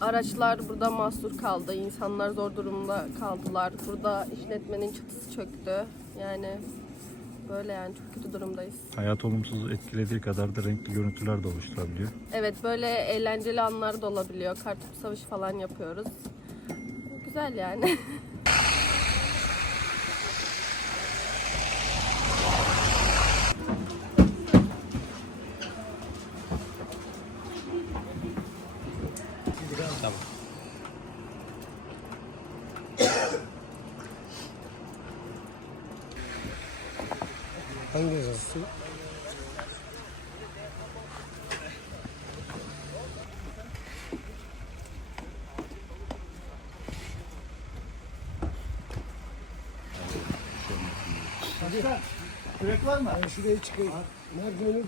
Araçlar burada mahsur kaldı. İnsanlar zor durumda kaldılar. Burada işletmenin çatısı çöktü. Yani böyle yani çok kötü durumdayız. Hayat olumsuz etkilediği kadar da renkli görüntüler de oluşturabiliyor. Evet böyle eğlenceli anlar da olabiliyor. Kartopu savaşı falan yapıyoruz. Güzel yani. Hangi yazısı? Kürek var mı? Ben şuraya çıkayım. Merdiveni